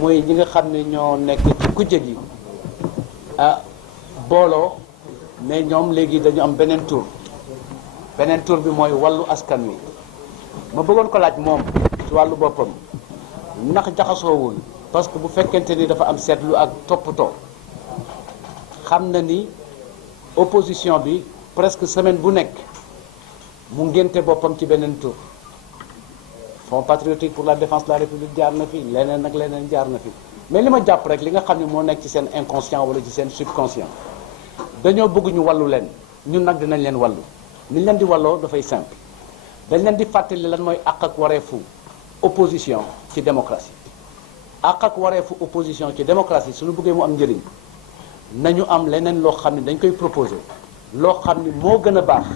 mooy ñi nga xam ne ñoo nekk ci kujje gi booloo mais ñoom léegi dañu am beneen tur bi mooy wàllu askan wi ma bëggoon ko laaj moom ci wàllu boppam ndax jaxasoowul parce que bu fekkente ni dafa am seetlu ak toppatoo xam na ni opposition bi presque semaine bu nekk mu ngénte boppam ci beneen tur Fonds patriotique pour la défense de la République jaar na fi leneen ak leneen jaar na fi mais li ma jàpp rek li nga xam ne moo nekk ci seen inconscient wala ci seen subconscient dañoo bëgg ñu wàllu leen ñun nag dinañ leen wàllu ni ñu leen di wàlloo dafay simple dañ leen di fàttali lan mooy àq ak wareefu opposition ci démocratie àq ak wareefu opposition ci démocratie suñu bëggee mu am njëriñ nañu am leneen loo xam ne dañ koy proposer loo xam ni moo gën a baax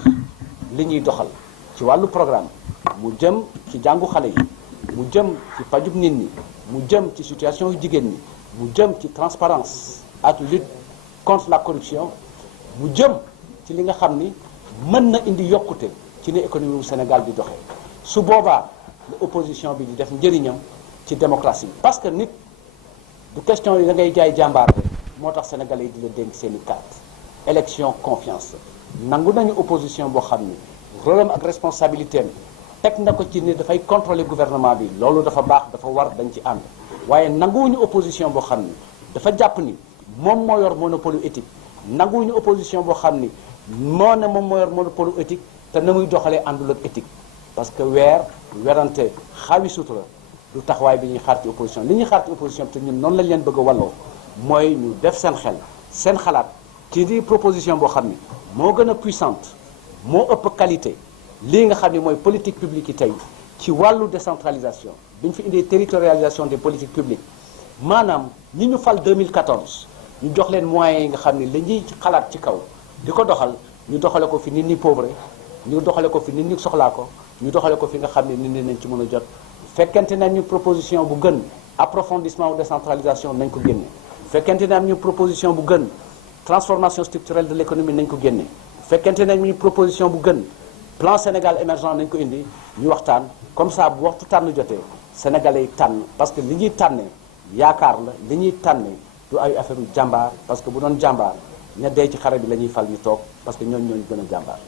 li ñuy doxal ci wàllu programme mu jëm ci jàngu xale yi mu jëm ci pajub nit ñi mu jëm ci situation yu jigéen ñi mu jëm ci transparence ak lutte contre la corruption mu jëm ci li nga xam ni mën na indi yokkute ci ni économie bu Sénégal di doxee su boobaa la opposition bi di def njëriñam ci démocratie parce que nit du question yi da ngay jaay jàmbaar rek moo tax sénégalais yi di la dénk seen i carte élection confiance nangu nañu opposition boo xam ni rôle am ak responsabilité am teg na ko ci ni dafay contrôler gouvernement bi loolu dafa baax dafa war dañ ci ànd waaye nanguwuñu opposition boo xam ni dafa jàpp ni moom moo yor monopole éthique nanguwuñu opposition boo xam ni moo ne moom moo yor monopole éthique te na muy doxalee àndul ak éthique parce que werante xaawi sutura du taxawaay bi ñuy xaar ci opposition li ñuy xaar ci opposition te ñun noonu lañ leen bëgg a walloo mooy ñu def seen xel seen xalaat ci di proposition boo xam ni moo gën a puissante moo ëpp qualité lii nga xam ni mooy politique publique yi tey ci wàllu décentralisation bi ñu fi indee territorialisation des politiques publiques maanaam ñi ñu fal 2014 ñu jox leen moyens yi nga xam ni la ñuy xalaat ci kaw di ko doxal ñu doxale ko fi nit ñi pauvre ñu doxale ko fi nit ñi soxlaa ko ñu doxale ko fi nga xam ne nit ñi nañ ci mën a jot fekkente ne am ñu proposition bu gën approfondissement ou décentralisation nañ ko génne fekkente ne am ñu proposition bu gën transformation structurelle de l'économie nañ ko génne fekkente ne am ñu proposition bu gën plan Sénégal émergent nañ ko indi ñu waxtaan comme ça bu waxtu tànn jotee sénégalais yi tànn parce que li ñuy tànnee yaakaar la li ñuy tànnee du ay affaire u jàmbaar parce que bu doon jàmbaar ña dee ci xare bi la ñuy fal ñu toog parce que ñooñu gën a jàmbaar